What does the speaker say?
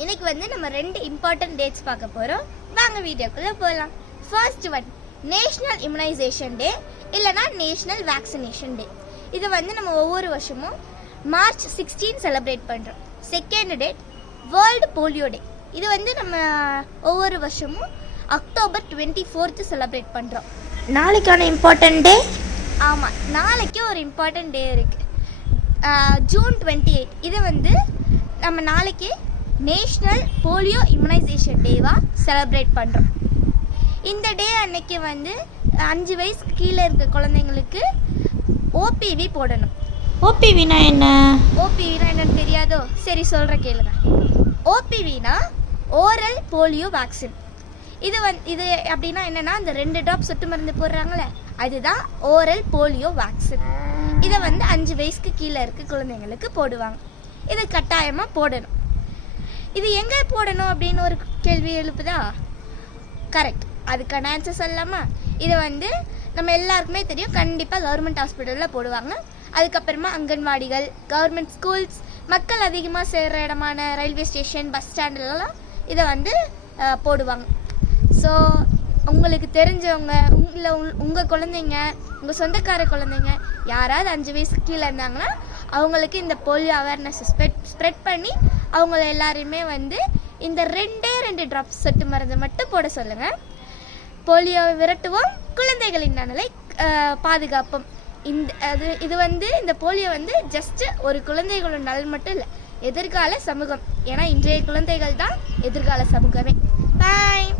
இன்னைக்கு வந்து நம்ம 2 இம்பார்ட்டன்ட் டேட்ஸ் பார்க்க போறோம். வாங்க வீடியோக்குள்ள போகலாம். ஃபர்ஸ்ட் ஒன் நேஷனல் இம்யூனைசேஷன் டே இல்லைனா நேஷனல் வேக்சினேஷன் டே. இது வந்து நம்ம ஒவ்வொரு வருஷமும் மார்ச் 16 செலிப்ரேட் பண்ணுறோம். செகண்ட் டேட் வேர்ல்டு போலியோ டே. இது வந்து நம்ம ஒவ்வொரு வருஷமும் அக்டோபர் 24 செலிப்ரேட் பண்ணுறோம். நாளைக்கான இம்பார்ட்டன்ட் டே, ஆமாம், நாளைக்கு ஒரு இம்பார்ட்டன்ட் டே இருக்குது, ஜூன் 28. இது வந்து நம்ம நாளைக்கு நேஷ்னல் போலியோ இம்யூனைசேஷன் டேவாக செலிப்ரேட் பண்ணுறோம். இந்த டே அன்னைக்கு வந்து 5 வயசுக்கு கீழே இருக்க குழந்தைங்களுக்கு ஓபிவி போடணும். ஓபிவினா என்ன? ஓபிவினா என்னன்னு தெரியாதோ? சரி சொல்கிறேன் கேளுங்க. ஓபிவினா ஓரல் போலியோ வேக்சின். இது அப்படின்னா என்னென்னா, அந்த 2 ட்ராப் சொட்டு மருந்து போடுறாங்களே, அதுதான் ஓரல் போலியோ வேக்சின். இதை வந்து 5 வயசுக்கு கீழே இருக்க குழந்தைங்களுக்கு போடுவாங்க. இது கட்டாயமாக போடணும். இது எங்கே போடணும் அப்படின்னு ஒரு கேள்வி எழுப்புதா? கரெக்ட், அதுக்கான ஆன்சர் சொல்லலாமா? இதை வந்து நம்ம எல்லாருக்குமே தெரியும், கண்டிப்பாக கவர்மெண்ட் ஹாஸ்பிட்டலில் போடுவாங்க. அதுக்கப்புறமா அங்கன்வாடிகள், கவர்மெண்ட் ஸ்கூல்ஸ், மக்கள் அதிகமாக சேர்கிற இடமான ரயில்வே ஸ்டேஷன், பஸ் ஸ்டாண்ட்லலாம் இதை வந்து போடுவாங்க. ஸோ உங்களுக்கு தெரிஞ்சவங்க, இல்லை உங்கள் குழந்தைங்க, உங்கள் சொந்தக்கார குழந்தைங்க யாராவது 5 வயசுக்கு கீழே இருந்தாங்கன்னா அவங்களுக்கு இந்த போலியோ அவேர்னஸ் ஸ்ப்ரெட் பண்ணி அவங்கள எல்லாரையுமே வந்து இந்த 2 ட்ராப்ஸ் சொட்டு மருந்து மட்டும் போட சொல்லுங்கள். போலியோவை விரட்டுவோம், குழந்தைகளின் நலனை பாதுகாப்போம். இது வந்து இந்த போலியோ வந்து ஜஸ்ட் ஒரு குழந்தைகளோட நலன் மட்டும் இல்லை, எதிர்கால சமூகம். ஏன்னா இன்றைய குழந்தைகள் தான் எதிர்கால சமூகமே. பாய்.